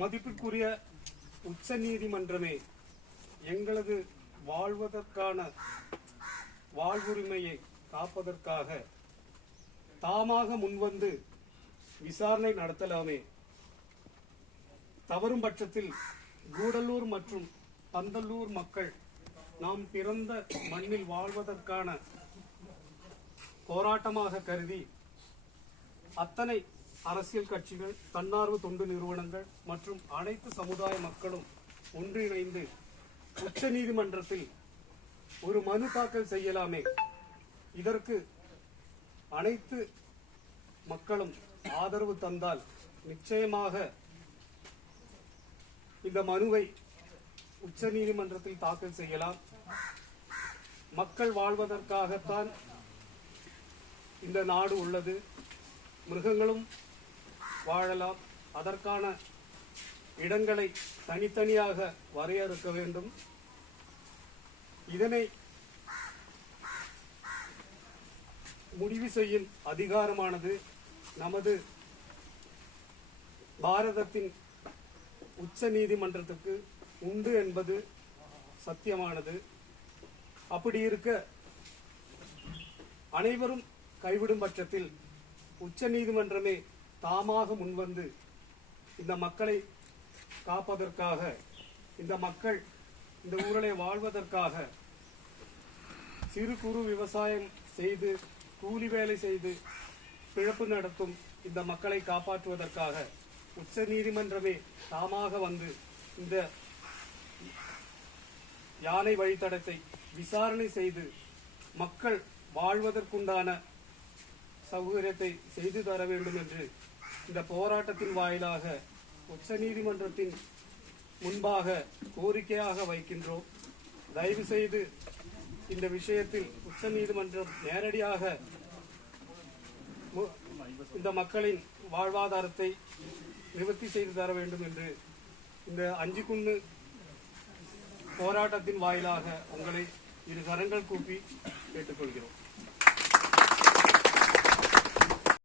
மதிப்பிற்குரிய உச்ச நீதிமன்றமே, எங்களது வாழ்வதற்கான வாழ்வுரிமையை காப்பதற்காக தாமாக முன்வந்து விசாரணை நடத்தலாமே. தவறும் பட்சத்தில் கூடலூர் மற்றும் பந்தலூர் மக்கள் நாம் பிறந்த மண்ணில் வாழ்வதற்கான போராட்டமாக கருதி அத்தனை அரசியல் கட்சிகள், தன்னார்வ தொண்டு நிறுவனங்கள் மற்றும் அனைத்து சமுதாய மக்களும் ஒன்றிணைந்து உச்ச நீதிமன்றத்தில் ஒரு மனு தாக்கல் செய்யலாமே. இதற்கு அனைத்து மக்களும் ஆதரவு தந்தால் நிச்சயமாக இந்த மனுவை உச்ச நீதிமன்றத்தில் தாக்கல் செய்யலாம். மக்கள் வாழ்வதற்காகத்தான் இந்த நாடு உள்ளது. மிருகங்களும் வாழலாம். அதற்கான இடங்களை தனித்தனியாக வரையறுக்க வேண்டும். இதனை முடிவு செய்யும் அதிகாரமானது நமது பாரதத்தின் உச்ச நீதிமன்றத்துக்கு உண்டு என்பது சத்தியமானது. அப்படி இருக்க அனைவரும் கைவிடும் பட்சத்தில் உச்ச நீதிமன்றமே தாமாக முன்வந்து இந்த மக்களை காப்பதற்காக, இந்த மக்கள் இந்த ஊரிலே வாழ்வதற்காக சிறு குறு விவசாயம் செய்து கூலி வேலை செய்து பிழப்பு நடத்தும் இந்த மக்களை காப்பாற்றுவதற்காக உச்ச நீதிமன்றமே தாமாக வந்து இந்த யானை வழித்தடத்தை விசாரணை செய்து மக்கள் வாழ்வதற்குண்டான சௌகரியத்தை செய்து தர வேண்டும் என்று இந்த போராட்டத்தின் வாயிலாக உச்ச நீதிமன்றத்தின் முன்பாக கோரிக்கையாக வைக்கின்றோம். தயவு செய்து இந்த விஷயத்தில் உச்ச நீதிமன்றம் நேரடியாக இந்த மக்களின் வாழ்வாதாரத்தை நிவர்த்தி செய்து தர வேண்டும் என்று இந்த அஞ்சிக்குன்னு போராட்டத்தின் வாயிலாக உங்களை இரு கரங்கள் கூப்பி கேட்டுக்கொள்கிறோம்.